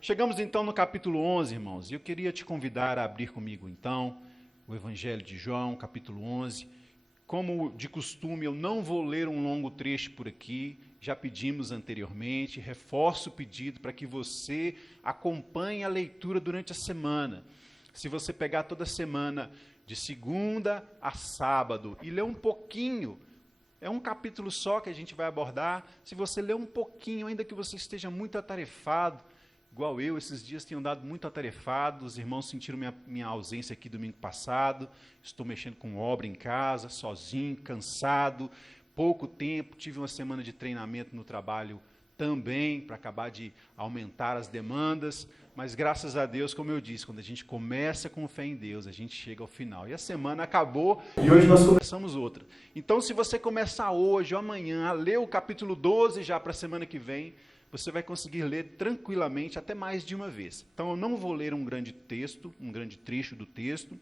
Chegamos então no capítulo 11, irmãos, e eu queria te convidar a abrir comigo então o Evangelho de João, capítulo 11. Como de costume, eu não vou ler um longo trecho por aqui, já pedimos anteriormente, reforço o pedido para que você acompanhe a leitura durante a semana. Se você pegar toda semana, de segunda a sábado, e ler um pouquinho, é um capítulo só que a gente vai abordar, se você ler um pouquinho, ainda que você esteja muito atarefado, igual eu, esses dias tenho andado muito atarefado, os irmãos sentiram minha ausência aqui domingo passado, estou mexendo com obra em casa, sozinho, cansado, pouco tempo, tive uma semana de treinamento no trabalho também, para acabar de aumentar as demandas, mas graças a Deus, como eu disse, quando a gente começa com fé em Deus, a gente chega ao final. E a semana acabou e hoje nós começamos outra. Então, se você começar hoje ou amanhã a ler o capítulo 12 já para a semana que vem, você vai conseguir ler tranquilamente até mais de uma vez. Então, eu não vou ler um grande texto, um grande trecho do texto,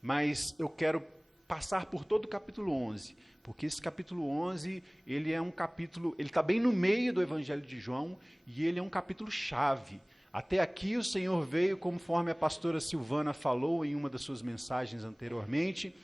mas eu quero passar por todo o capítulo 11, porque esse capítulo 11, ele é um capítulo, ele está bem no meio do Evangelho de João, e ele é um capítulo chave. Até aqui o Senhor veio, conforme a pastora Silvana falou em uma das suas mensagens anteriormente,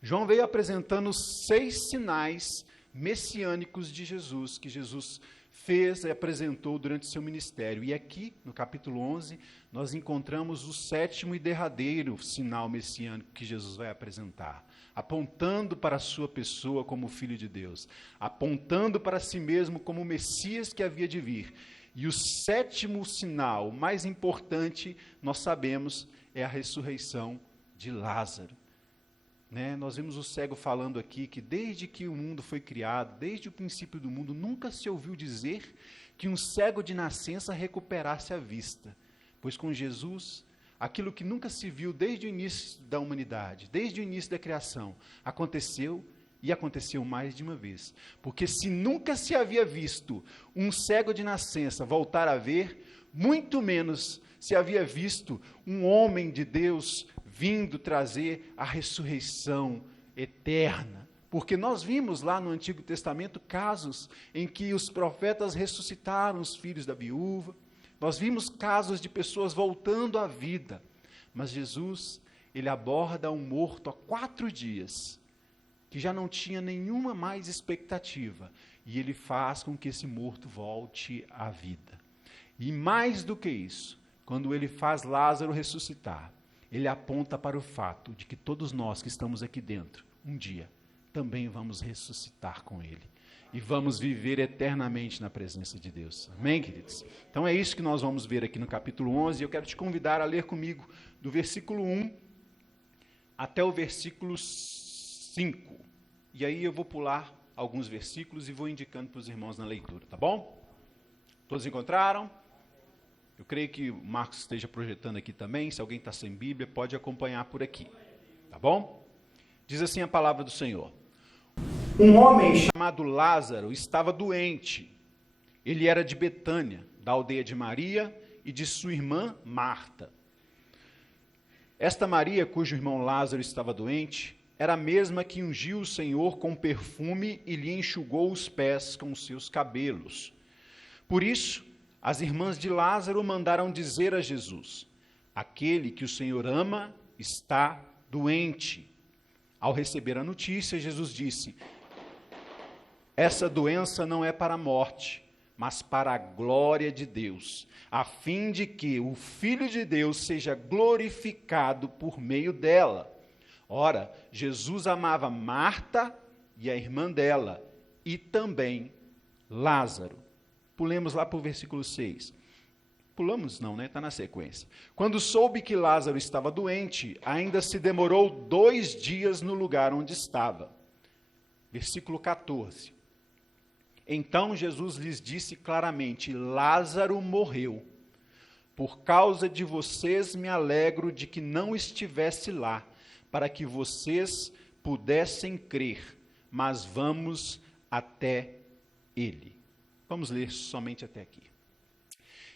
João veio apresentando 6 sinais messiânicos de Jesus, que Jesus fez e apresentou durante seu ministério. E aqui, no capítulo 11, nós encontramos o 7º e derradeiro sinal messiânico que Jesus vai apresentar, apontando para a sua pessoa como Filho de Deus, apontando para si mesmo como o Messias que havia de vir. E o 7º sinal, mais importante, nós sabemos, é a ressurreição de Lázaro. Nós vimos o cego falando aqui que desde que o mundo foi criado, desde o princípio do mundo, nunca se ouviu dizer que um cego de nascença recuperasse a vista. Pois com Jesus, aquilo que nunca se viu desde o início da humanidade, desde o início da criação, aconteceu e aconteceu mais de uma vez. Porque se nunca se havia visto um cego de nascença voltar a ver, muito menos se havia visto um homem de Deus vindo trazer a ressurreição eterna. Porque nós vimos lá no Antigo Testamento casos em que os profetas ressuscitaram os filhos da viúva, nós vimos casos de pessoas voltando à vida, mas Jesus, ele aborda um morto há 4 dias, que já não tinha nenhuma mais expectativa, e ele faz com que esse morto volte à vida. E mais do que isso, quando ele faz Lázaro ressuscitar, ele aponta para o fato de que todos nós que estamos aqui dentro, um dia, também vamos ressuscitar com ele. E vamos viver eternamente na presença de Deus. Amém, queridos? Então é isso que nós vamos ver aqui no capítulo 11. E eu quero te convidar a ler comigo do versículo 1 até o versículo 5. E aí eu vou pular alguns versículos e vou indicando para os irmãos na leitura, tá bom? Todos encontraram? Eu creio que o Marcos esteja projetando aqui também. Se alguém está sem Bíblia, pode acompanhar por aqui. Tá bom? Diz assim a palavra do Senhor. Um homem chamado Lázaro estava doente. Ele era de Betânia, da aldeia de Maria e de sua irmã Marta. Esta Maria, cujo irmão Lázaro estava doente, era a mesma que ungiu o Senhor com perfume e lhe enxugou os pés com os seus cabelos. Por isso, as irmãs de Lázaro mandaram dizer a Jesus: aquele que o Senhor ama está doente. Ao receber a notícia, Jesus disse: essa doença não é para a morte, mas para a glória de Deus, a fim de que o Filho de Deus seja glorificado por meio dela. Ora, Jesus amava Marta e a irmã dela, e também Lázaro. Pulemos lá para o versículo 6. Pulamos não, né? Está na sequência. Quando soube que Lázaro estava doente, ainda se demorou 2 dias no lugar onde estava. Versículo 14. Então Jesus lhes disse claramente: Lázaro morreu. Por causa de vocês me alegro de que não estivesse lá, para que vocês pudessem crer, mas vamos até ele. Vamos ler somente até aqui.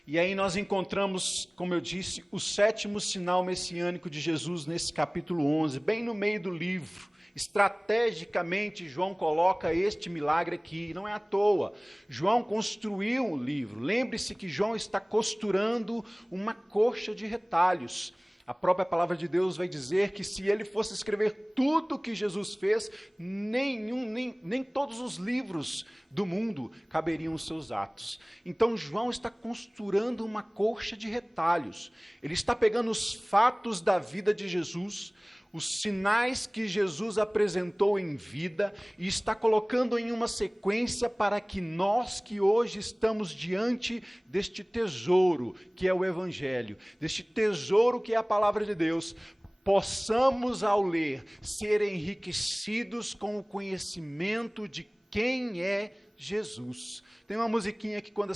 E aí nós encontramos, como eu disse, o 7º sinal messiânico de Jesus nesse capítulo 11, bem no meio do livro. Estrategicamente, João coloca este milagre aqui, não é à toa. João construiu um livro. Lembre-se que João está costurando uma coxa de retalhos. A própria palavra de Deus vai dizer que se ele fosse escrever tudo o que Jesus fez, nem todos os livros do mundo caberiam os seus atos. Então João está costurando uma coxa de retalhos. Ele está pegando os fatos da vida de Jesus, os sinais que Jesus apresentou em vida, e está colocando em uma sequência para que nós que hoje estamos diante deste tesouro, que é o Evangelho, deste tesouro que é a palavra de Deus, possamos, ao ler, ser enriquecidos com o conhecimento de quem é Jesus. Tem uma musiquinha que quando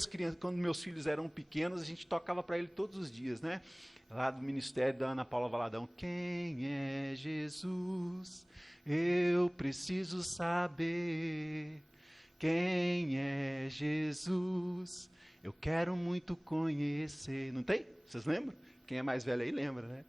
meus filhos eram pequenos, a gente tocava para ele todos os dias, né? Lá do ministério da Ana Paula Valadão. Quem é Jesus? Eu preciso saber. Quem é Jesus? Eu quero muito conhecer. Não tem? Vocês lembram? Quem é mais velho aí lembra, né?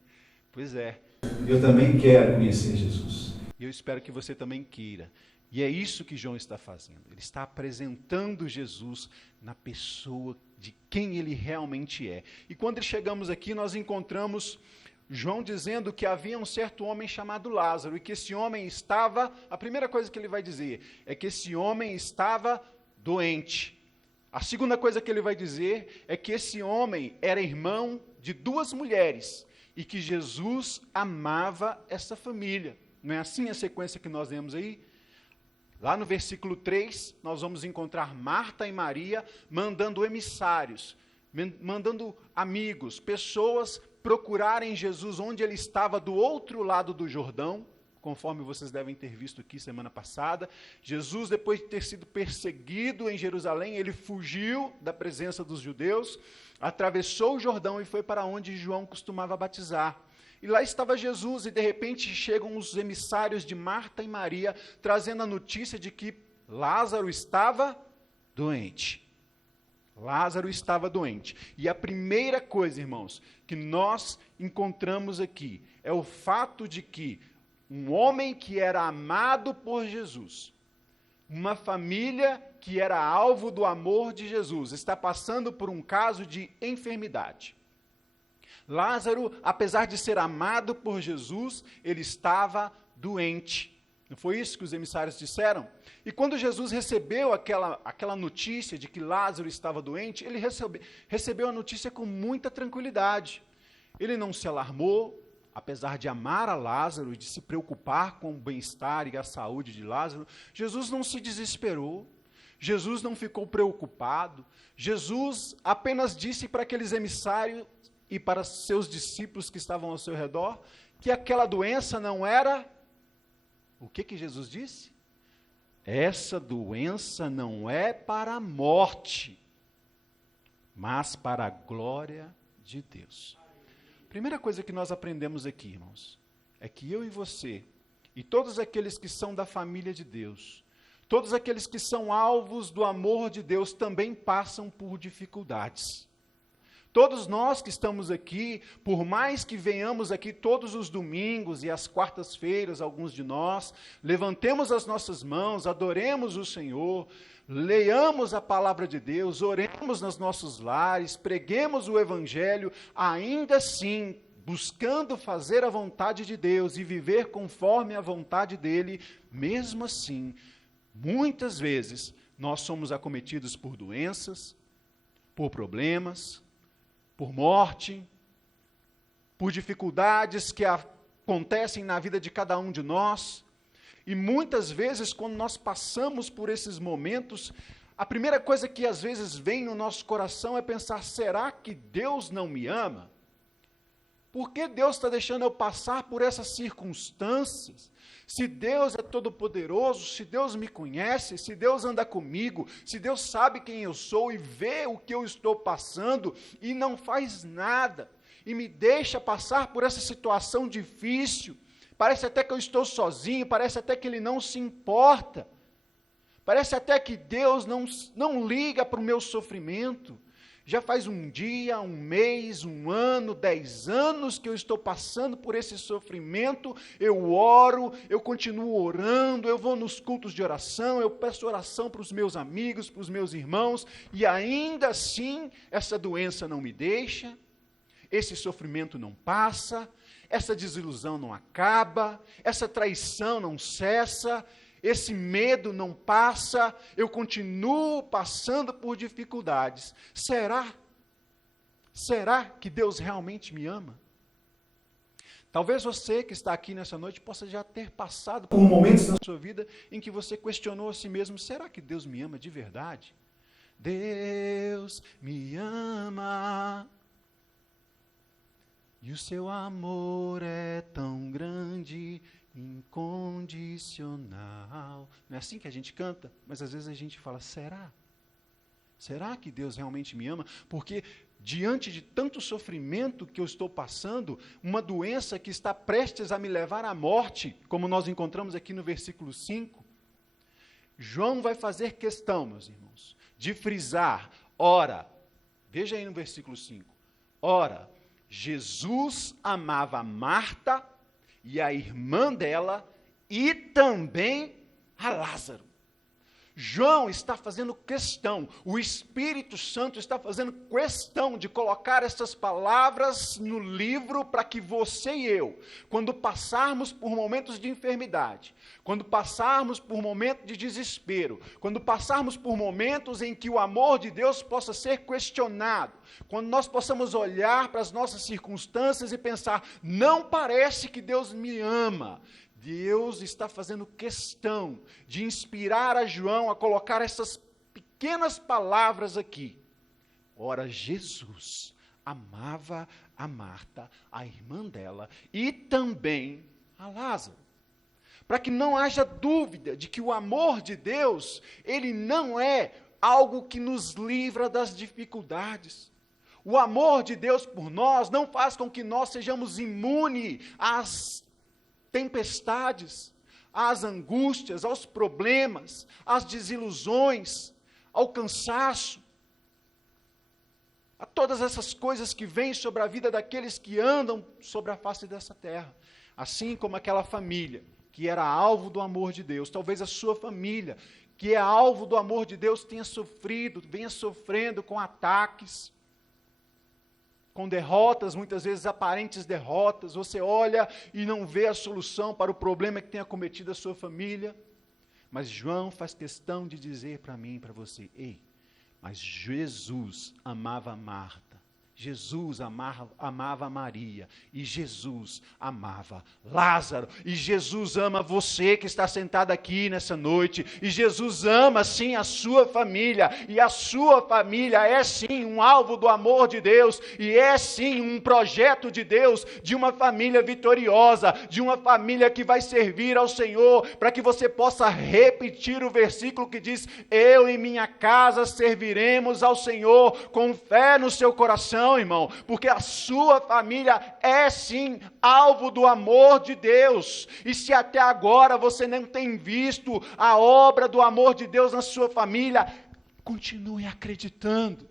Pois é. Eu também quero conhecer Jesus. E eu espero que você também queira. E é isso que João está fazendo. Ele está apresentando Jesus na pessoa de quem ele realmente é. E quando chegamos aqui, nós encontramos João dizendo que havia um certo homem chamado Lázaro, e que esse homem estava, a primeira coisa que ele vai dizer, é que esse homem estava doente. A segunda coisa que ele vai dizer é que esse homem era irmão de 2 mulheres, e que Jesus amava essa família. Não é assim a sequência que nós lemos aí? Lá no versículo 3, nós vamos encontrar Marta e Maria mandando emissários, mandando amigos, pessoas procurarem Jesus onde ele estava do outro lado do Jordão, conforme vocês devem ter visto aqui semana passada. Jesus, depois de ter sido perseguido em Jerusalém, ele fugiu da presença dos judeus, atravessou o Jordão e foi para onde João costumava batizar. E lá estava Jesus, e de repente chegam os emissários de Marta e Maria, trazendo a notícia de que Lázaro estava doente. Lázaro estava doente. E a primeira coisa, irmãos, que nós encontramos aqui, é o fato de que um homem que era amado por Jesus, uma família que era alvo do amor de Jesus, está passando por um caso de enfermidade. Lázaro, apesar de ser amado por Jesus, ele estava doente. Não foi isso que os emissários disseram? E quando Jesus recebeu aquela notícia de que Lázaro estava doente, ele recebeu a notícia com muita tranquilidade. Ele não se alarmou, apesar de amar a Lázaro e de se preocupar com o bem-estar e a saúde de Lázaro. Jesus não se desesperou, Jesus não ficou preocupado. Jesus apenas disse para aqueles emissários e para seus discípulos que estavam ao seu redor, que aquela doença não era... O que Jesus disse? Essa doença não é para a morte, mas para a glória de Deus. Primeira coisa que nós aprendemos aqui, irmãos, é que eu e você, e todos aqueles que são da família de Deus, todos aqueles que são alvos do amor de Deus, também passam por dificuldades. Todos nós que estamos aqui, por mais que venhamos aqui todos os domingos e às quartas-feiras, alguns de nós, levantemos as nossas mãos, adoremos o Senhor, leiamos a palavra de Deus, oremos nos nossos lares, preguemos o Evangelho, ainda assim, buscando fazer a vontade de Deus e viver conforme a vontade dEle, mesmo assim, muitas vezes, nós somos acometidos por doenças, por problemas, por morte, por dificuldades que acontecem na vida de cada um de nós. E muitas vezes, quando nós passamos por esses momentos, a primeira coisa que às vezes vem no nosso coração é pensar, será que Deus não me ama? Por que Deus está deixando eu passar por essas circunstâncias? Se Deus é todo-poderoso, se Deus me conhece, se Deus anda comigo, se Deus sabe quem eu sou e vê o que eu estou passando e não faz nada, e me deixa passar por essa situação difícil, parece até que eu estou sozinho, parece até que Ele não se importa, parece até que Deus não liga para o meu sofrimento. Já faz um dia, um mês, um ano, 10 anos que eu estou passando por esse sofrimento. Eu oro, eu continuo orando, eu vou nos cultos de oração, eu peço oração para os meus amigos, para os meus irmãos, e ainda assim essa doença não me deixa, esse sofrimento não passa, essa desilusão não acaba, essa traição não cessa, esse medo não passa, eu continuo passando por dificuldades. Será que Deus realmente me ama? Talvez você que está aqui nessa noite possa já ter passado por momentos na sua vida em que você questionou a si mesmo: será que Deus me ama de verdade? Deus me ama, e o seu amor é tão grande, incondicional. Não é assim que a gente canta? Mas às vezes a gente fala: será? Será que Deus realmente me ama? Porque diante de tanto sofrimento que eu estou passando, uma doença que está prestes a me levar à morte, como nós encontramos aqui no versículo 5, João vai fazer questão, meus irmãos, de frisar: ora, veja aí no versículo 5, ora, Jesus amava Marta e a irmã dela, e também a Lázaro. João está fazendo questão, o Espírito Santo está fazendo questão de colocar essas palavras no livro para que você e eu, quando passarmos por momentos de enfermidade, quando passarmos por momentos de desespero, quando passarmos por momentos em que o amor de Deus possa ser questionado, quando nós possamos olhar para as nossas circunstâncias e pensar: não parece que Deus me ama. Deus está fazendo questão de inspirar a João a colocar essas pequenas palavras aqui. Ora, Jesus amava a Marta, a irmã dela, e também a Lázaro. Para que não haja dúvida de que o amor de Deus, ele não é algo que nos livra das dificuldades. O amor de Deus por nós não faz com que nós sejamos imunes às tempestades, às angústias, aos problemas, às desilusões, ao cansaço, a todas essas coisas que vêm sobre a vida daqueles que andam sobre a face dessa terra. Assim como aquela família que era alvo do amor de Deus, talvez a sua família, que é alvo do amor de Deus, tenha sofrido, venha sofrendo com ataques, com derrotas, muitas vezes aparentes derrotas. Você olha e não vê a solução para o problema que tem acometido a sua família. Mas João faz questão de dizer para mim e para você: ei, mas Jesus amava Marta, Jesus amava Maria, e Jesus amava Lázaro, e Jesus ama você que está sentado aqui nessa noite, e Jesus ama sim a sua família, e a sua família é sim um alvo do amor de Deus, e é sim um projeto de Deus, de uma família vitoriosa, de uma família que vai servir ao Senhor, para que você possa repetir o versículo que diz: eu e minha casa serviremos ao Senhor, com fé no seu coração, irmão, porque a sua família é sim alvo do amor de Deus. E se até agora você não tem visto a obra do amor de Deus na sua família, continue acreditando,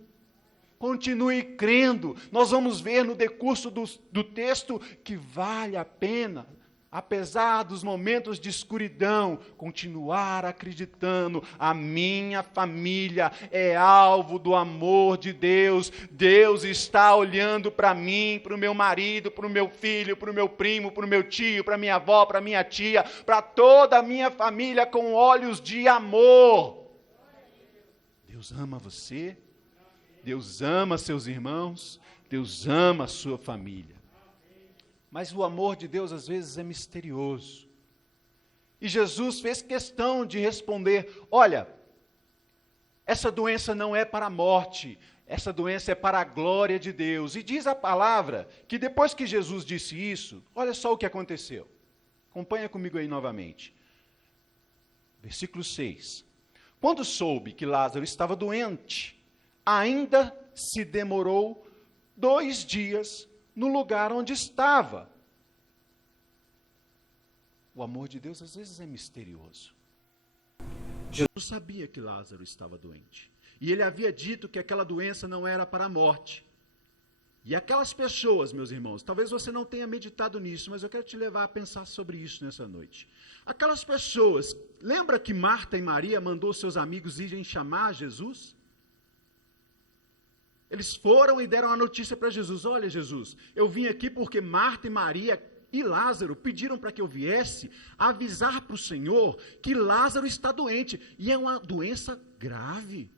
continue crendo. Nós vamos ver no decurso do texto que vale a pena, apesar dos momentos de escuridão, continuar acreditando. A minha família é alvo do amor de Deus. Deus está olhando para mim, para o meu marido, para o meu filho, para o meu primo, para o meu tio, para a minha avó, para a minha tia, para toda a minha família com olhos de amor. Deus ama você, Deus ama seus irmãos, Deus ama a sua família. Mas o amor de Deus às vezes é misterioso. E Jesus fez questão de responder: olha, essa doença não é para a morte, essa doença é para a glória de Deus. E diz a palavra que depois que Jesus disse isso, olha só o que aconteceu. Acompanha comigo aí novamente. Versículo 6. Quando soube que Lázaro estava doente, ainda se demorou 2 dias no lugar onde estava. O amor de Deus às vezes é misterioso. Jesus sabia que Lázaro estava doente. E ele havia dito que aquela doença não era para a morte. E aquelas pessoas, meus irmãos, talvez você não tenha meditado nisso, mas eu quero te levar a pensar sobre isso nessa noite. Aquelas pessoas, lembra que Marta e Maria mandou seus amigos irem chamar Jesus? Eles foram e deram a notícia para Jesus: olha, Jesus, eu vim aqui porque Marta e Maria e Lázaro pediram para que eu viesse avisar para o Senhor que Lázaro está doente, e é uma doença grave.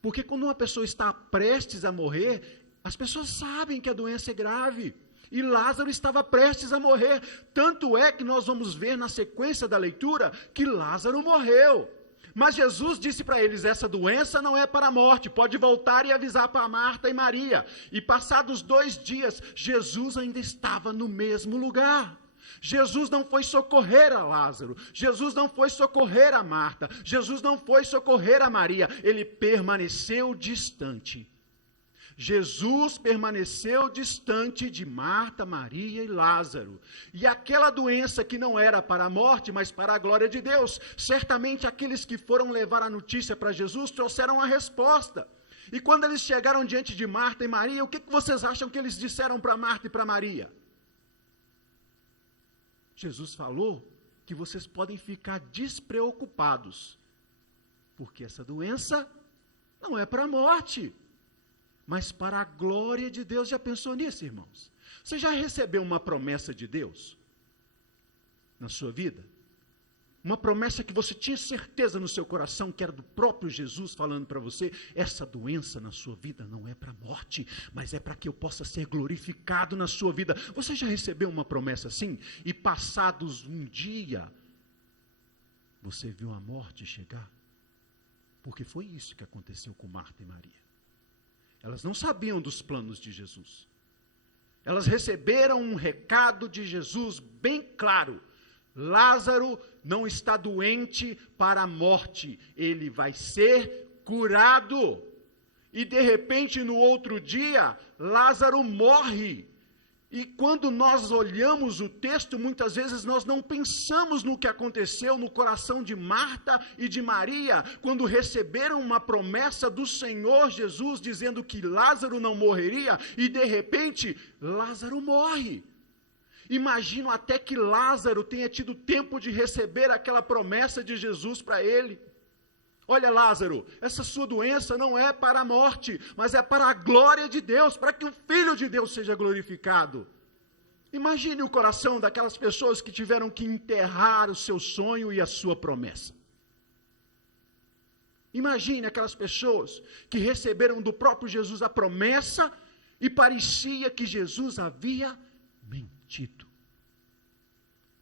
Porque quando uma pessoa está prestes a morrer, as pessoas sabem que a doença é grave, e Lázaro estava prestes a morrer, tanto é que nós vamos ver na sequência da leitura, que Lázaro morreu, mas Jesus disse para eles: essa doença não é para a morte, pode voltar e avisar para Marta e Maria, e passados 2 dias, Jesus ainda estava no mesmo lugar. Jesus não foi socorrer a Lázaro, Jesus não foi socorrer a Marta, Jesus não foi socorrer a Maria, ele permaneceu distante. Jesus permaneceu distante de Marta, Maria e Lázaro. E aquela doença que não era para a morte, mas para a glória de Deus, certamente aqueles que foram levar a notícia para Jesus trouxeram a resposta. E quando eles chegaram diante de Marta e Maria, o que vocês acham que eles disseram para Marta e para Maria? Jesus falou que vocês podem ficar despreocupados, porque essa doença não é para a morte, mas para a glória de Deus. Já pensou nisso, irmãos? Você já recebeu uma promessa de Deus na sua vida? Uma promessa que você tinha certeza no seu coração que era do próprio Jesus falando para você: essa doença na sua vida não é para a morte, mas é para que eu possa ser glorificado na sua vida. Você já recebeu uma promessa assim? E passados um dia, você viu a morte chegar? Porque foi isso que aconteceu com Marta e Maria. Elas não sabiam dos planos de Jesus. Elas receberam um recado de Jesus bem claro: Lázaro não está doente para a morte, ele vai ser curado. E de repente, no outro dia, Lázaro morre. E quando nós olhamos o texto, muitas vezes nós não pensamos no que aconteceu no coração de Marta e de Maria, quando receberam uma promessa do Senhor Jesus, dizendo que Lázaro não morreria, e de repente, Lázaro morre. Imagino até que Lázaro tenha tido tempo de receber aquela promessa de Jesus para ele. Olha, Lázaro, essa sua doença não é para a morte, mas é para a glória de Deus, para que o Filho de Deus seja glorificado. Imagine o coração daquelas pessoas que tiveram que enterrar o seu sonho e a sua promessa. Imagine aquelas pessoas que receberam do próprio Jesus a promessa e parecia que Jesus havia mentido.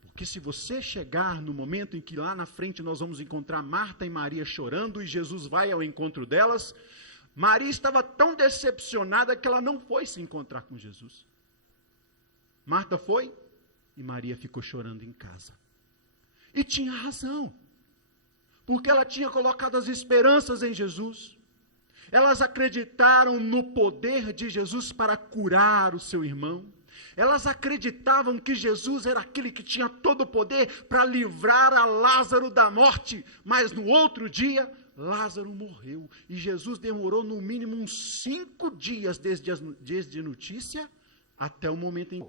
Porque se você chegar no momento em que lá na frente nós vamos encontrar Marta e Maria chorando e Jesus vai ao encontro delas, Maria estava tão decepcionada que ela não foi se encontrar com Jesus. Marta foi e Maria ficou chorando em casa. E tinha razão, porque ela tinha colocado as esperanças em Jesus. Elas acreditaram no poder de Jesus para curar o seu irmão. Elas acreditavam que Jesus era aquele que tinha todo o poder para livrar a Lázaro da morte, mas no outro dia, Lázaro morreu, e Jesus demorou no mínimo uns 5 dias desde a notícia até o momento em...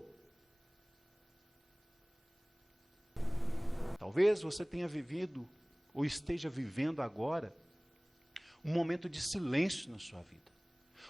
Talvez você tenha vivido, ou esteja vivendo agora, um momento de silêncio na sua vida.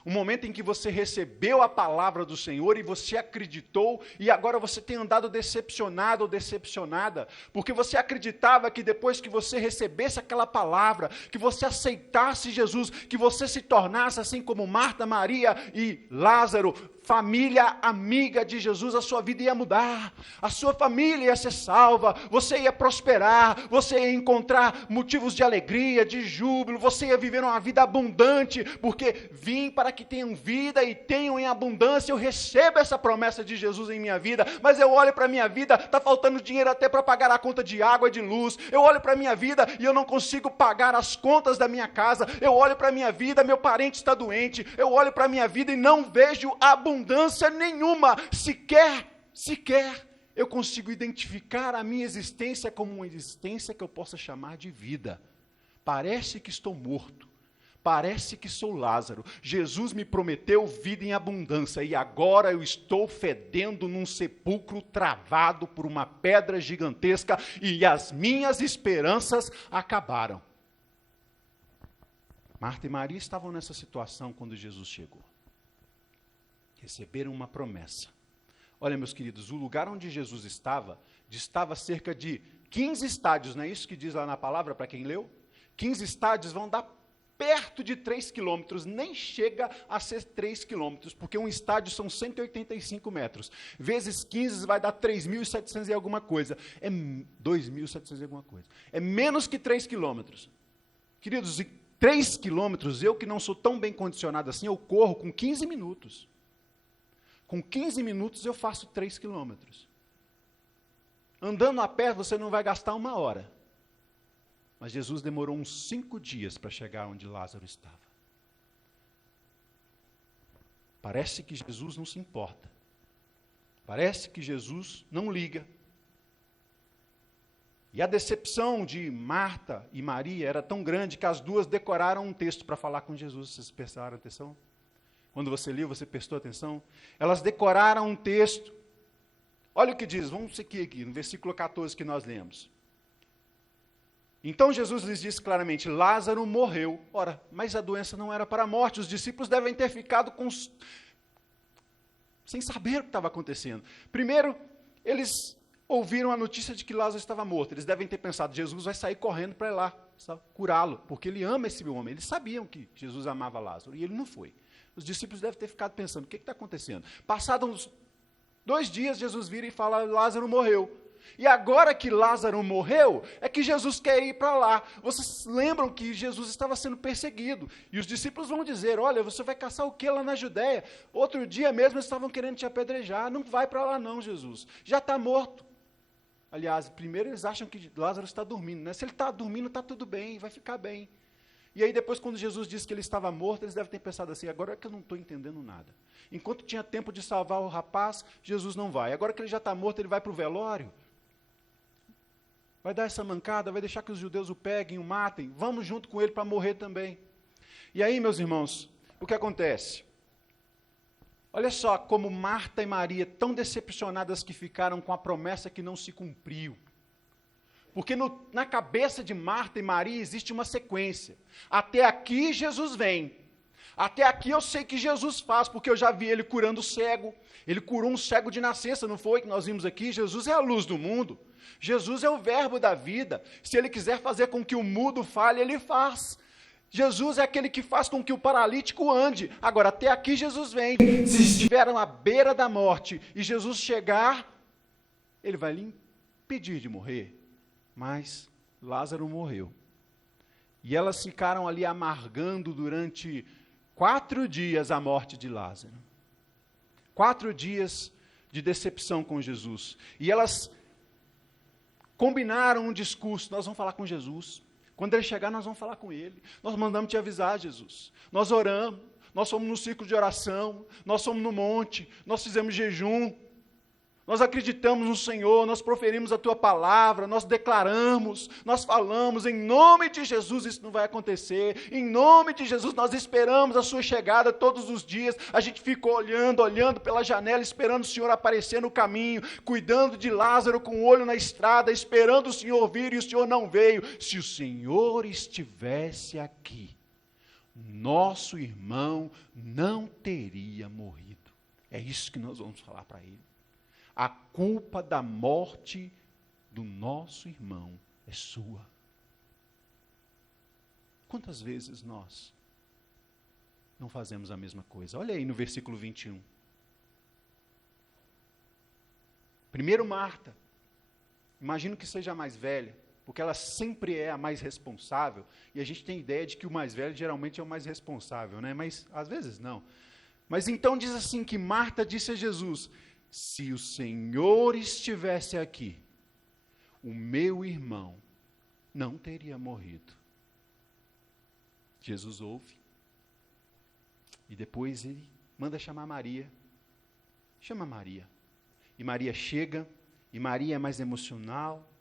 Um momento em que você recebeu a palavra do Senhor e você acreditou, e agora você tem andado decepcionado ou decepcionada, porque você acreditava que depois que você recebesse aquela palavra, que você aceitasse Jesus, que você se tornasse assim como Marta, Maria e Lázaro, família amiga de Jesus, a sua vida ia mudar, a sua família ia ser salva, você ia prosperar, você ia encontrar motivos de alegria, de júbilo, você ia viver uma vida abundante, porque vim para que tenham vida e tenham em abundância. Eu recebo essa promessa de Jesus em minha vida, mas eu olho para a minha vida, está faltando dinheiro até para pagar a conta de água e de luz. Eu olho para a minha vida e eu não consigo pagar as contas da minha casa. Eu olho para a minha vida, meu parente está doente. Eu olho para a minha vida e não vejo abundância nenhuma. Sequer eu consigo identificar a minha existência como uma existência que eu possa chamar de vida. Parece que estou morto. parece que sou Lázaro. Jesus me prometeu vida em abundância e agora eu estou fedendo num sepulcro travado por uma pedra gigantesca e as minhas esperanças acabaram. Marta e Maria estavam nessa situação quando Jesus chegou. Receberam uma promessa. Olha, meus queridos, o lugar onde Jesus estava, distava cerca de 15 estádios, não é isso que diz lá na palavra, para quem leu? 15 estádios vão dar perto de 3 quilômetros, nem chega a ser 3 quilômetros, porque um estádio são 185 metros. Vezes 15 vai dar 3.700 e alguma coisa. É 2.700 e alguma coisa. É menos que 3 quilômetros. Queridos, 3 quilômetros, eu que não sou tão bem condicionado assim, eu corro com 15 minutos. Com 15 minutos eu faço 3 quilômetros. Andando a pé você não vai gastar 1 hora. Mas Jesus demorou uns 5 dias para chegar onde Lázaro estava. Parece que Jesus não se importa. Parece que Jesus não liga. E a decepção de Marta e Maria era tão grande que as duas decoraram um texto para falar com Jesus. Vocês prestaram atenção? Quando você leu, você prestou atenção? Elas decoraram um texto. Olha o que diz, vamos seguir aqui, no versículo 14 que nós lemos. Então Jesus lhes disse claramente, Lázaro morreu. Ora, mas a doença não era para a morte. Os discípulos devem ter ficado sem saber o que estava acontecendo. Primeiro, eles ouviram a notícia de que Lázaro estava morto. Eles devem ter pensado, Jesus vai sair correndo para ir lá curá-lo, porque ele ama esse homem. Eles sabiam que Jesus amava Lázaro, e ele não foi. Os discípulos devem ter ficado pensando, o que está acontecendo? Passados 2 dias, Jesus vira e fala, Lázaro morreu. E agora que Lázaro morreu, é que Jesus quer ir para lá. Vocês lembram que Jesus estava sendo perseguido. E os discípulos vão dizer, olha, você vai caçar o que lá na Judéia? Outro dia mesmo eles estavam querendo te apedrejar. Não vai para lá não, Jesus. Já está morto. Aliás, primeiro eles acham que Lázaro está dormindo, né? Se ele está dormindo, está tudo bem, vai ficar bem. E aí depois, quando Jesus disse que ele estava morto, eles devem ter pensado assim, agora é que eu não estou entendendo nada. Enquanto tinha tempo de salvar o rapaz, Jesus não vai. Agora que ele já está morto, ele vai para o velório. Vai dar essa mancada, vai deixar que os judeus o peguem, o matem. Vamos junto com ele para morrer também. E aí, meus irmãos, o que acontece? Olha só como Marta e Maria, tão decepcionadas que ficaram com a promessa que não se cumpriu. Porque na cabeça de Marta e Maria existe uma sequência. Até aqui Jesus vem. Até aqui eu sei que Jesus faz, porque eu já vi ele curando o cego. Ele curou um cego de nascença, não foi que nós vimos aqui? Jesus é a luz do mundo. Jesus é o verbo da vida. Se ele quiser fazer com que o mudo fale, ele faz. Jesus é aquele que faz com que o paralítico ande. Agora, até aqui Jesus vem. Se estiveram à beira da morte e Jesus chegar, ele vai lhe impedir de morrer. Mas Lázaro morreu. E elas ficaram ali amargando durante 4 dias a morte de Lázaro. 4 dias de decepção com Jesus. E elas combinaram um discurso, nós vamos falar com Jesus. Quando ele chegar, nós vamos falar com ele. Nós mandamos te avisar, Jesus. Nós oramos, nós fomos no círculo de oração, nós fomos no monte, nós fizemos jejum. Nós acreditamos no Senhor, nós proferimos a tua palavra, nós declaramos, nós falamos, em nome de Jesus isso não vai acontecer, em nome de Jesus nós esperamos a sua chegada todos os dias, a gente ficou olhando pela janela, esperando o Senhor aparecer no caminho, cuidando de Lázaro com o olho na estrada, esperando o Senhor vir e o Senhor não veio. Se o Senhor estivesse aqui, nosso irmão não teria morrido. É isso que nós vamos falar para ele. A culpa da morte do nosso irmão é sua. Quantas vezes nós não fazemos a mesma coisa? Olha aí no versículo 21. Primeiro Marta, imagino que seja a mais velha, porque ela sempre é a mais responsável, e a gente tem ideia de que o mais velho geralmente é o mais responsável, né? Mas às vezes não. Mas então diz assim que Marta disse a Jesus, se o Senhor estivesse aqui, o meu irmão não teria morrido. Jesus ouve. E depois ele manda chamar Maria. Chama Maria. E Maria chega, e Maria é mais emocional.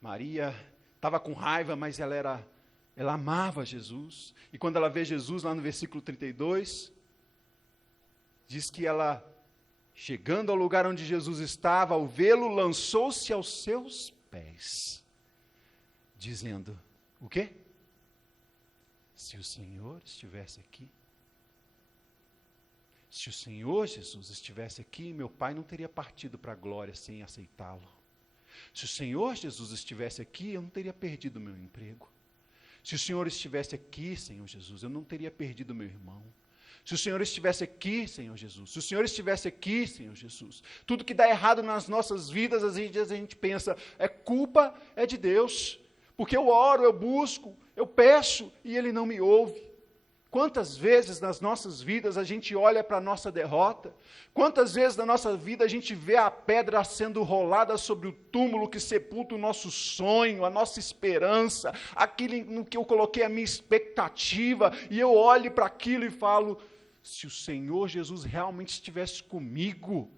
Maria estava com raiva, mas ela era Ela amava Jesus. E quando ela vê Jesus, lá no versículo 32, diz que ela, chegando ao lugar onde Jesus estava, ao vê-lo, lançou-se aos seus pés, dizendo, o quê? Se o Senhor estivesse aqui, se o Senhor Jesus estivesse aqui, meu pai não teria partido para a glória sem aceitá-lo. Se o Senhor Jesus estivesse aqui, eu não teria perdido o meu emprego. Se o Senhor estivesse aqui, Senhor Jesus, eu não teria perdido o meu irmão. Se o Senhor estivesse aqui, Senhor Jesus, se o Senhor estivesse aqui, Senhor Jesus, tudo que dá errado nas nossas vidas, às vezes a gente pensa, culpa é de Deus, porque eu oro, eu busco, eu peço e Ele não me ouve. Quantas vezes nas nossas vidas a gente olha para a nossa derrota? Quantas vezes na nossa vida a gente vê a pedra sendo rolada sobre o túmulo que sepulta o nosso sonho, a nossa esperança, aquilo no que eu coloquei a minha expectativa, e eu olho para aquilo e falo, se o Senhor Jesus realmente estivesse comigo,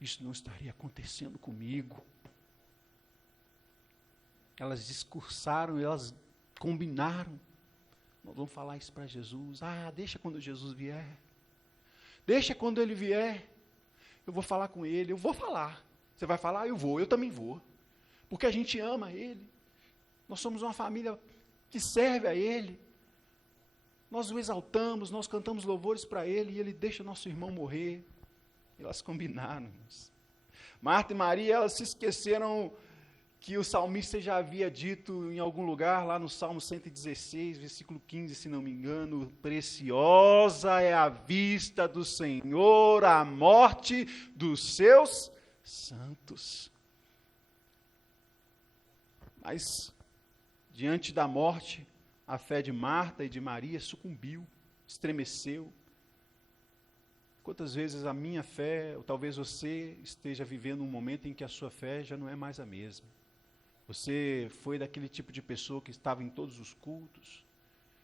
isso não estaria acontecendo comigo. Elas discursaram, elas combinaram. Nós vamos falar isso para Jesus. Deixa quando Jesus vier. Deixa quando Ele vier. Eu vou falar com Ele. Eu vou falar. Você vai falar? Eu vou. Eu também vou. Porque a gente ama Ele. Nós somos uma família que serve a Ele. Nós o exaltamos, nós cantamos louvores para Ele e Ele deixa nosso irmão morrer. Elas combinaram. Marta e Maria, elas se esqueceram que o salmista já havia dito em algum lugar, lá no Salmo 116, versículo 15, se não me engano, preciosa é a vista do Senhor, a morte dos seus santos. Mas, diante da morte, a fé de Marta e de Maria sucumbiu, estremeceu. Quantas vezes a minha fé, ou talvez você esteja vivendo um momento em que a sua fé já não é mais a mesma. Você foi daquele tipo de pessoa que estava em todos os cultos.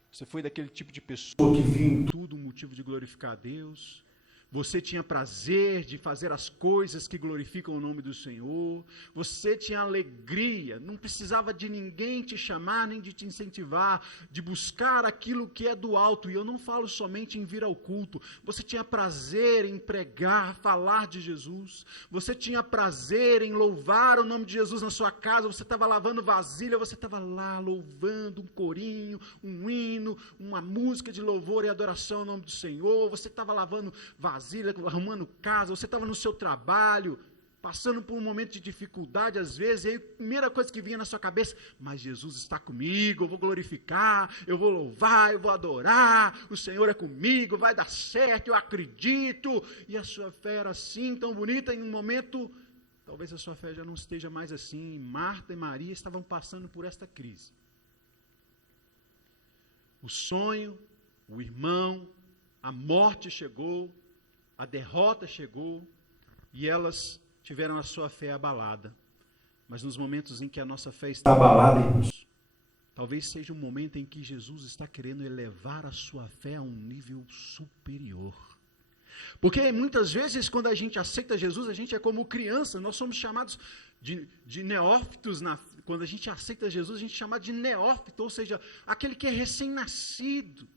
Você foi daquele tipo de pessoa que via em tudo um motivo de glorificar a Deus. Você tinha prazer de fazer as coisas que glorificam o nome do Senhor. Você tinha alegria, não precisava de ninguém te chamar, nem de te incentivar, de buscar aquilo que é do alto. E eu não falo somente em vir ao culto. Você tinha prazer em pregar, falar de Jesus. Você tinha prazer em louvar o nome de Jesus na sua casa. Você estava lavando vasilha, você estava lá louvando um corinho, um hino, uma música de louvor e adoração ao nome do Senhor. Você estava lavando vasilha, arrumando casa, você estava no seu trabalho, passando por um momento de dificuldade às vezes, e aí a primeira coisa que vinha na sua cabeça, mas Jesus está comigo, eu vou glorificar, eu vou louvar, eu vou adorar, o Senhor é comigo, vai dar certo, eu acredito, e a sua fé era assim, tão bonita, em um momento, talvez a sua fé já não esteja mais assim. Marta e Maria estavam passando por esta crise. O sonho, o irmão, a morte chegou, a derrota chegou e elas tiveram a sua fé abalada. Mas nos momentos em que a nossa fé está abalada, irmãos, talvez seja um momento em que Jesus está querendo elevar a sua fé a um nível superior. Porque muitas vezes quando a gente aceita Jesus, a gente é como criança, nós somos chamados de neófitos, quando a gente aceita Jesus, a gente é chamado de neófito, ou seja, aquele que é recém-nascido.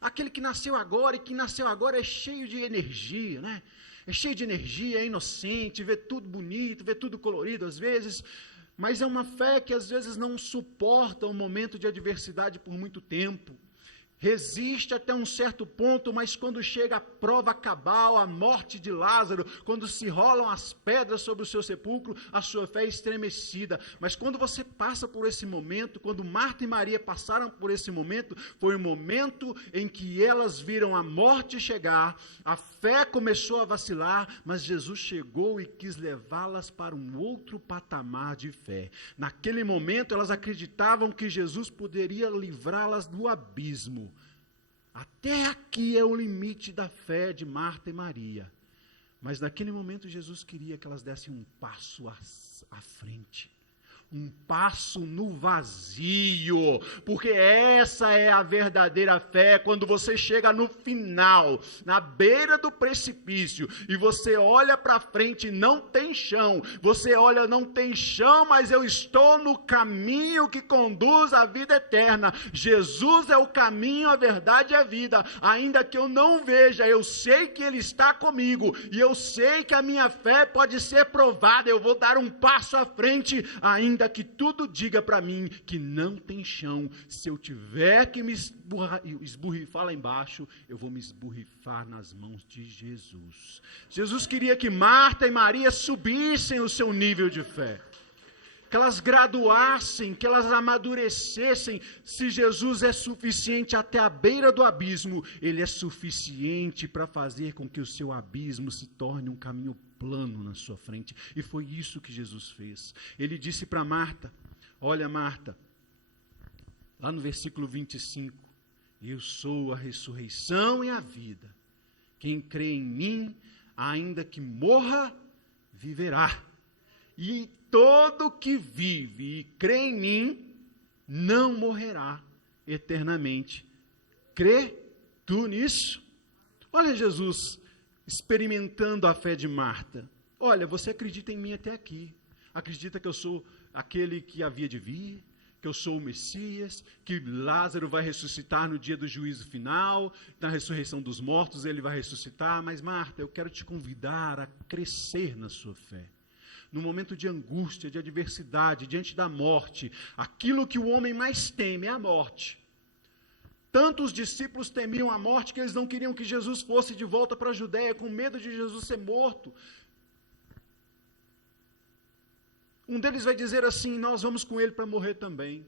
Aquele que nasceu agora e que nasceu agora é cheio de energia, né? É cheio de energia, é inocente, vê tudo bonito, vê tudo colorido às vezes, mas é uma fé que às vezes não suporta um momento de adversidade por muito tempo. Resiste até um certo ponto, mas quando chega a prova cabal, a morte de Lázaro, quando se rolam as pedras sobre o seu sepulcro, a sua fé é estremecida. Mas quando você passa por esse momento, quando Marta e Maria passaram por esse momento, foi um momento em que elas viram a morte chegar, a fé começou a vacilar, mas Jesus chegou e quis levá-las para um outro patamar de fé. Naquele momento elas acreditavam que Jesus poderia livrá-las do abismo. Até aqui é o limite da fé de Marta e Maria. Mas naquele momento Jesus queria que elas dessem um passo à frente. um passo no vazio, porque essa é a verdadeira fé. Quando você chega no final, na beira do precipício, e você olha para frente e não tem chão, você olha, não tem chão, mas eu estou no caminho que conduz à vida eterna. Jesus é o caminho, a verdade e a vida. Ainda que eu não veja, eu sei que Ele está comigo, e eu sei que a minha fé pode ser provada. Eu vou dar um passo à frente, ainda que tudo diga para mim que não tem chão. Se eu tiver que me esborrifar lá embaixo, eu vou me esborrifar nas mãos de Jesus. Jesus queria que Marta e Maria subissem o seu nível de fé, que elas graduassem, que elas amadurecessem. Se Jesus é suficiente até a beira do abismo, Ele é suficiente para fazer com que o seu abismo se torne um caminho plano na sua frente. E foi isso que Jesus fez. Ele disse para Marta: olha, Marta, lá no versículo 25, eu sou a ressurreição e a vida. Quem crê em mim, ainda que morra, viverá. E todo que vive e crê em mim, não morrerá eternamente. Crê tu nisso? Olha Jesus experimentando a fé de Marta. Olha, você acredita em mim até aqui. Acredita que eu sou aquele que havia de vir, que eu sou o Messias, que Lázaro vai ressuscitar no dia do juízo final, na ressurreição dos mortos ele vai ressuscitar. Mas Marta, eu quero te convidar a crescer na sua fé. No momento de angústia, de adversidade, diante da morte, aquilo que o homem mais teme é a morte. Tanto os discípulos temiam a morte que eles não queriam que Jesus fosse de volta para a Judéia, com medo de Jesus ser morto. Um deles vai dizer assim: nós vamos com ele para morrer também.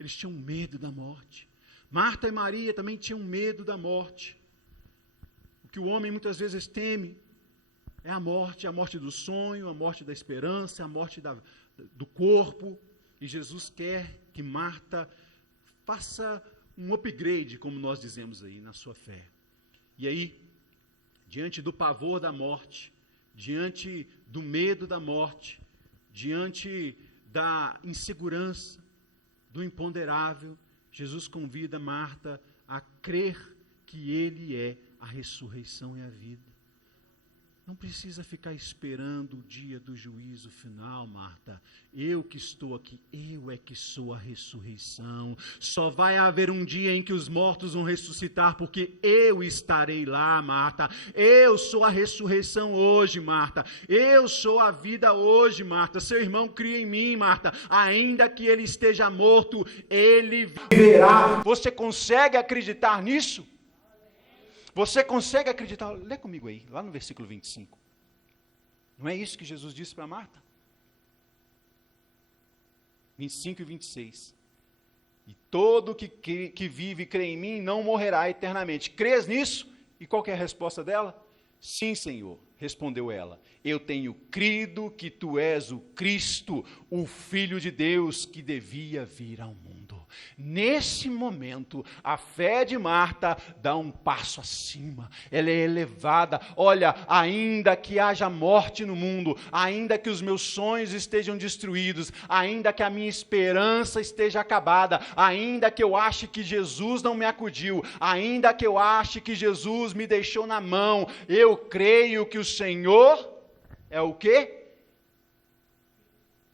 Eles tinham medo da morte. Marta e Maria também tinham medo da morte. O que o homem muitas vezes teme é a morte do sonho, a morte da esperança, a morte do corpo. E Jesus quer que Marta faça um upgrade, como nós dizemos aí, na sua fé. E aí, diante do pavor da morte, diante do medo da morte, diante da insegurança, do imponderável, Jesus convida Marta a crer que Ele é a ressurreição e a vida. Não precisa ficar esperando o dia do juízo final, Marta. Eu que estou aqui, eu é que sou a ressurreição. Só vai haver um dia em que os mortos vão ressuscitar, porque eu estarei lá, Marta. Eu sou a ressurreição hoje, Marta. Eu sou a vida hoje, Marta. Seu irmão cria em mim, Marta. Ainda que ele esteja morto, ele viverá. Você consegue acreditar nisso? Você consegue acreditar? Lê comigo aí, lá no versículo 25. Não é isso que Jesus disse para Marta? 25 e 26. E todo que vive e crê em mim não morrerá eternamente. Crês nisso? E qual que é a resposta dela? Sim, Senhor, respondeu ela. Eu tenho crido que tu és o Cristo, o Filho de Deus que devia vir ao mundo. Nesse momento, a fé de Marta dá um passo acima, ela é elevada. Olha, ainda que haja morte no mundo, ainda que os meus sonhos estejam destruídos, ainda que a minha esperança esteja acabada, ainda que eu ache que Jesus não me acudiu, ainda que eu ache que Jesus me deixou na mão, eu creio que o Senhor é o quê?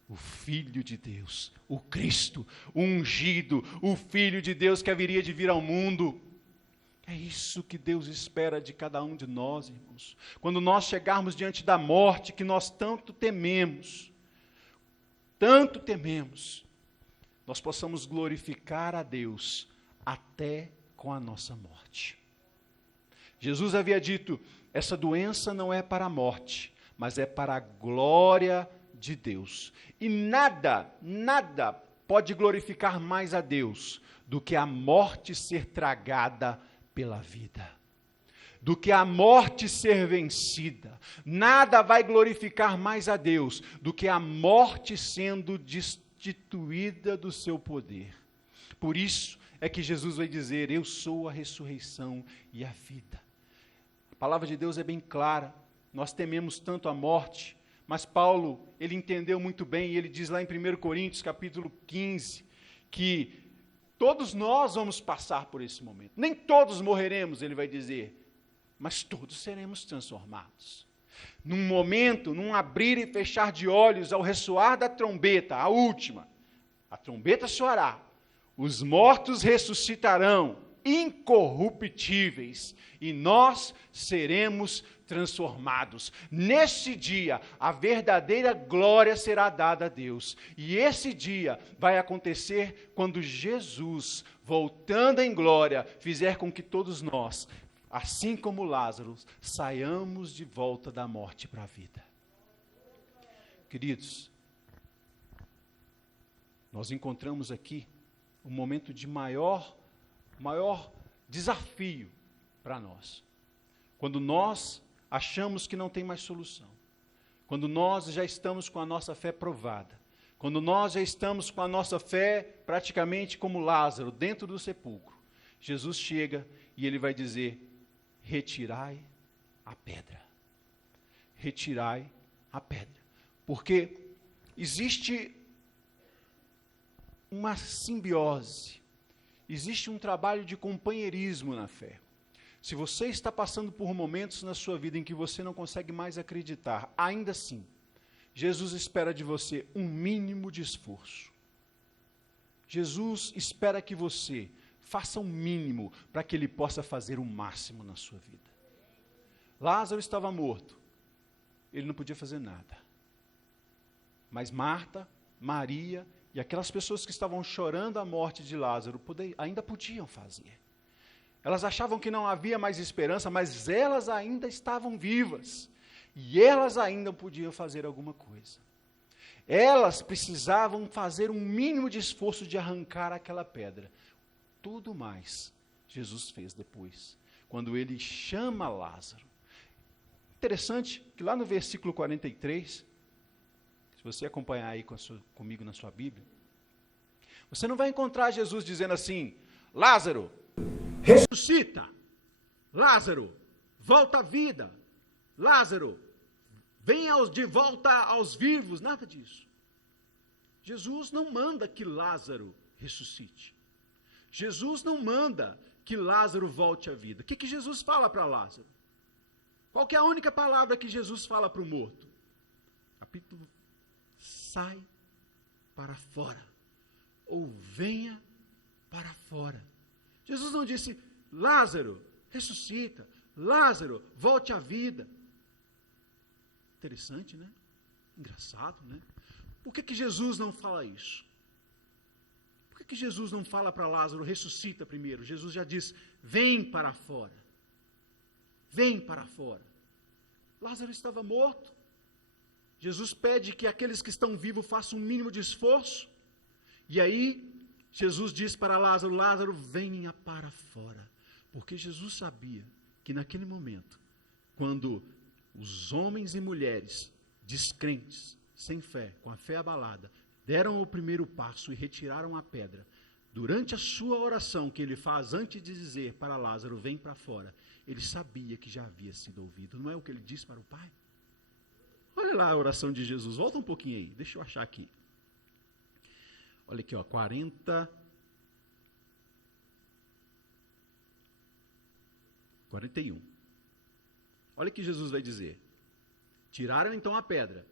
O Filho de Deus, o Cristo, o ungido, o Filho de Deus que haveria de vir ao mundo. É isso que Deus espera de cada um de nós, irmãos. Quando nós chegarmos diante da morte que nós tanto tememos, nós possamos glorificar a Deus até com a nossa morte. Jesus havia dito: essa doença não é para a morte, mas é para a glória de Deus. E nada pode glorificar mais a Deus do que a morte ser tragada pela vida, do que a morte ser vencida. Nada vai glorificar mais a Deus do que a morte sendo destituída do seu poder. Por isso é que Jesus vai dizer: eu sou a ressurreição e a vida. A palavra de Deus é bem clara. Nós tememos tanto a morte, Mas Paulo, ele entendeu muito bem, e ele diz lá em 1 Coríntios, capítulo 15, que todos nós vamos passar por esse momento. Nem todos morreremos, ele vai dizer, mas todos seremos transformados. Num momento, num abrir e fechar de olhos, ao ressoar da trombeta, a última, a trombeta soará, os mortos ressuscitarão, incorruptíveis, e nós seremos transformados. Nesse dia, a verdadeira glória será dada a Deus. E esse dia vai acontecer quando Jesus, voltando em glória, fizer com que todos nós, assim como Lázaro, saiamos de volta da morte para a vida. Queridos, nós encontramos aqui um momento de maior desafio para nós. Quando nós achamos que não tem mais solução, quando nós já estamos com a nossa fé provada, quando nós já estamos com a nossa fé praticamente como Lázaro, dentro do sepulcro, Jesus chega e ele vai dizer, retirai a pedra. Retirai a pedra. Porque existe uma simbiose, existe um trabalho de companheirismo na fé. Se você está passando por momentos na sua vida em que você não consegue mais acreditar, ainda assim, Jesus espera de você um mínimo de esforço. Jesus espera que você faça um mínimo para que Ele possa fazer o máximo na sua vida. Lázaro estava morto, ele não podia fazer nada. Mas Marta, Maria e aquelas pessoas que estavam chorando a morte de Lázaro ainda podiam fazer. Elas achavam que não havia mais esperança, mas elas ainda estavam vivas. E elas ainda podiam fazer alguma coisa. Elas precisavam fazer um mínimo de esforço de arrancar aquela pedra. Tudo mais Jesus fez depois, quando ele chama Lázaro. Interessante que lá no versículo 43, se você acompanhar aí comigo na sua Bíblia, você não vai encontrar Jesus dizendo assim, Lázaro, ressuscita, Lázaro, volta à vida, Lázaro, venha de volta aos vivos, nada disso. Jesus não manda que Lázaro ressuscite. Jesus não manda que Lázaro volte à vida. O que Jesus fala para Lázaro? Qual que é a única palavra que Jesus fala para o morto? Capítulo, sai para fora, ou venha para fora. Jesus não disse, Lázaro, ressuscita, Lázaro, volte à vida. Interessante, né? Engraçado, né? Por que Jesus não fala isso? Por que Jesus não fala para Lázaro, ressuscita primeiro? Jesus já diz, vem para fora. Vem para fora. Lázaro estava morto. Jesus pede que aqueles que estão vivos façam um mínimo de esforço. E aí, Jesus diz para Lázaro, Lázaro, venha para fora. Porque Jesus sabia que naquele momento, quando os homens e mulheres descrentes, sem fé, com a fé abalada, deram o primeiro passo e retiraram a pedra, durante a sua oração que ele faz antes de dizer para Lázaro, vem para fora, ele sabia que já havia sido ouvido. Não é o que ele disse para o Pai? Olha lá a oração de Jesus, volta um pouquinho aí, deixa eu achar aqui. Olha aqui, ó, 41. Olha o que Jesus vai dizer. Tiraram então a pedra.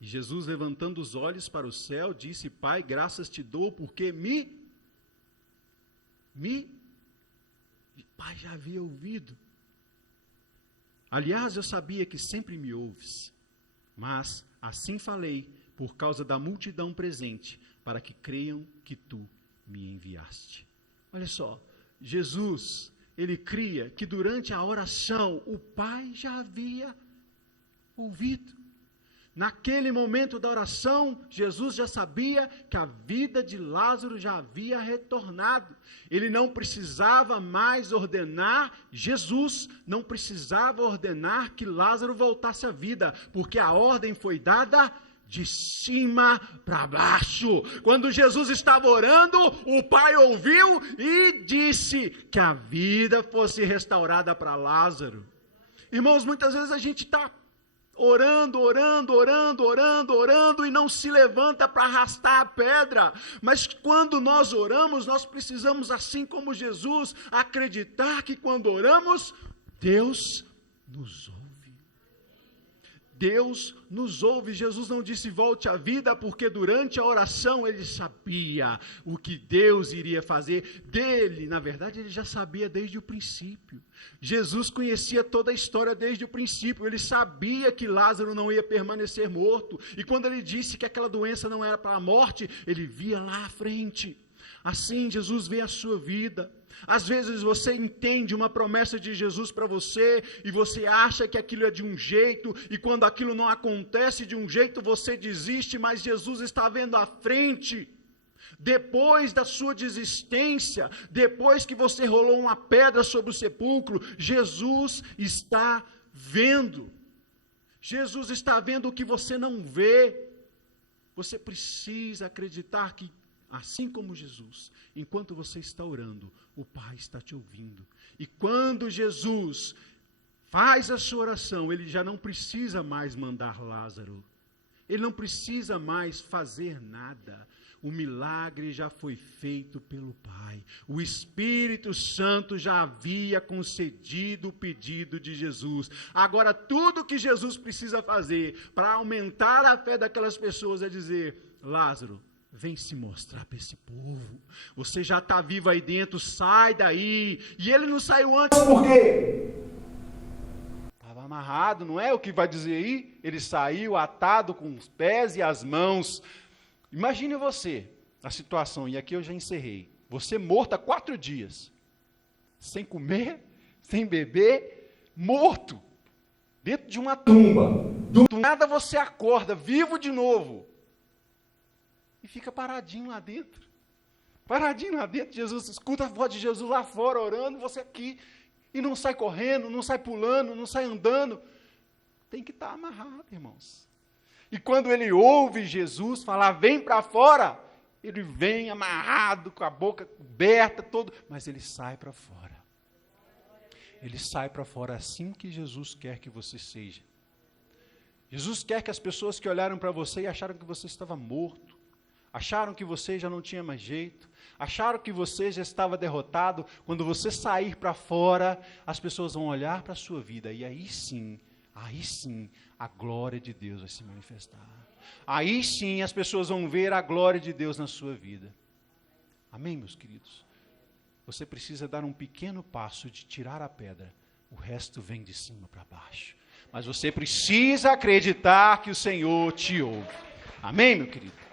E Jesus, levantando os olhos para o céu, disse, Pai, graças te dou, porque Pai já havia ouvido. Aliás, eu sabia que sempre me ouves, mas assim falei por causa da multidão presente, para que creiam que tu me enviaste. Olha só, Jesus, ele cria que durante a oração o Pai já havia ouvido. Naquele momento da oração, Jesus já sabia que a vida de Lázaro já havia retornado. Ele não precisava mais ordenar, Jesus não precisava ordenar que Lázaro voltasse à vida, porque a ordem foi dada de cima para baixo. Quando Jesus estava orando, o Pai ouviu e disse que a vida fosse restaurada para Lázaro. Irmãos, muitas vezes a gente está orando, e não se levanta para arrastar a pedra. Mas quando nós oramos, nós precisamos, assim como Jesus, acreditar que quando oramos, Deus nos ouve. Deus nos ouve. Jesus não disse volte à vida, porque durante a oração ele sabia o que Deus iria fazer dele. Na verdade, ele já sabia desde o princípio. Jesus conhecia toda a história desde o princípio. Ele sabia que Lázaro não ia permanecer morto. E quando ele disse que aquela doença não era para a morte, ele via lá à frente. Assim, Jesus vê a sua vida. Às vezes você entende uma promessa de Jesus para você e você acha que aquilo é de um jeito, e quando aquilo não acontece de um jeito você desiste, mas Jesus está vendo à frente. Depois da sua desistência, depois que você rolou uma pedra sobre o sepulcro, Jesus está vendo. Jesus está vendo o que você não vê. Você precisa acreditar que, assim como Jesus, enquanto você está orando, o Pai está te ouvindo. E quando Jesus faz a sua oração, ele já não precisa mais mandar Lázaro. Ele não precisa mais fazer nada. O milagre já foi feito pelo Pai. O Espírito Santo já havia concedido o pedido de Jesus. Agora, tudo que Jesus precisa fazer para aumentar a fé daquelas pessoas é dizer: Lázaro, vem se mostrar para esse povo. Você já está vivo aí dentro, sai daí. E ele não saiu antes. Por quê? Estava amarrado, não é o que vai dizer aí? Ele saiu atado com os pés e as mãos. Imagine você, a situação, e aqui eu já encerrei. Você morto há 4 dias, sem comer, sem beber, morto, dentro de uma tumba. Do nada você acorda, vivo de novo. E fica paradinho lá dentro. Paradinho lá dentro, Jesus escuta a voz de Jesus lá fora orando, você aqui. E não sai correndo, não sai pulando, não sai andando. Tem que estar amarrado, irmãos. E quando ele ouve Jesus falar, vem para fora, ele vem amarrado, com a boca coberta, todo, mas ele sai para fora. Ele sai para fora assim que Jesus quer que você seja. Jesus quer que as pessoas que olharam para você e acharam que você estava morto, acharam que você já não tinha mais jeito, acharam que você já estava derrotado, quando você sair para fora, as pessoas vão olhar para a sua vida, e aí sim, a glória de Deus vai se manifestar. Aí sim, as pessoas vão ver a glória de Deus na sua vida. Amém, meus queridos? Você precisa dar um pequeno passo de tirar a pedra, o resto vem de cima para baixo. Mas você precisa acreditar que o Senhor te ouve. Amém, meu querido?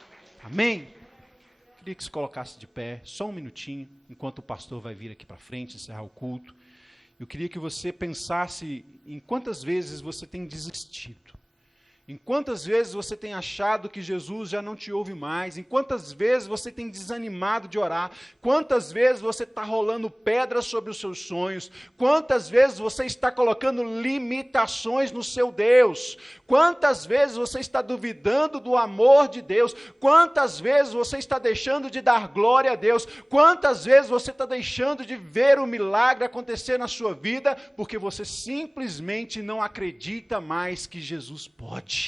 Amém? Queria que se colocasse de pé, só um minutinho, enquanto o pastor vai vir aqui para frente, encerrar o culto. Eu queria que você pensasse em quantas vezes você tem desistido. Em quantas vezes você tem achado que Jesus já não te ouve mais? Em quantas vezes você tem desanimado de orar? Quantas vezes você está rolando pedras sobre os seus sonhos? Quantas vezes você está colocando limitações no seu Deus? Quantas vezes você está duvidando do amor de Deus? Quantas vezes você está deixando de dar glória a Deus? Quantas vezes você está deixando de ver o milagre acontecer na sua vida? Porque você simplesmente não acredita mais que Jesus pode.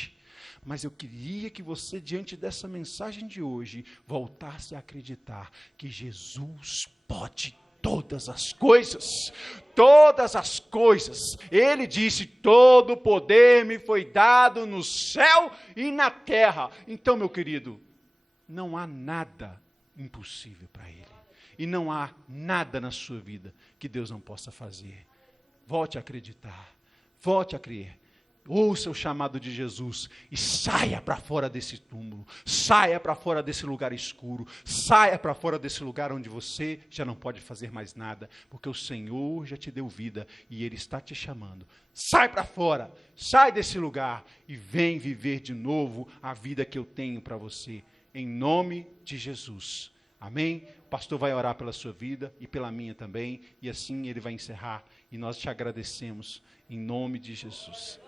Mas eu queria que você, diante dessa mensagem de hoje, voltasse a acreditar que Jesus pode todas as coisas. Todas as coisas. Ele disse, todo poder me foi dado no céu e na terra. Então, meu querido, não há nada impossível para Ele. E não há nada na sua vida que Deus não possa fazer. Volte a acreditar. Volte a crer. Ouça o chamado de Jesus e saia para fora desse túmulo, saia para fora desse lugar escuro, saia para fora desse lugar onde você já não pode fazer mais nada, porque o Senhor já te deu vida e Ele está te chamando. Sai para fora, sai desse lugar e vem viver de novo a vida que eu tenho para você, em nome de Jesus. Amém? O pastor vai orar pela sua vida e pela minha também, e assim ele vai encerrar, e nós te agradecemos em nome de Jesus.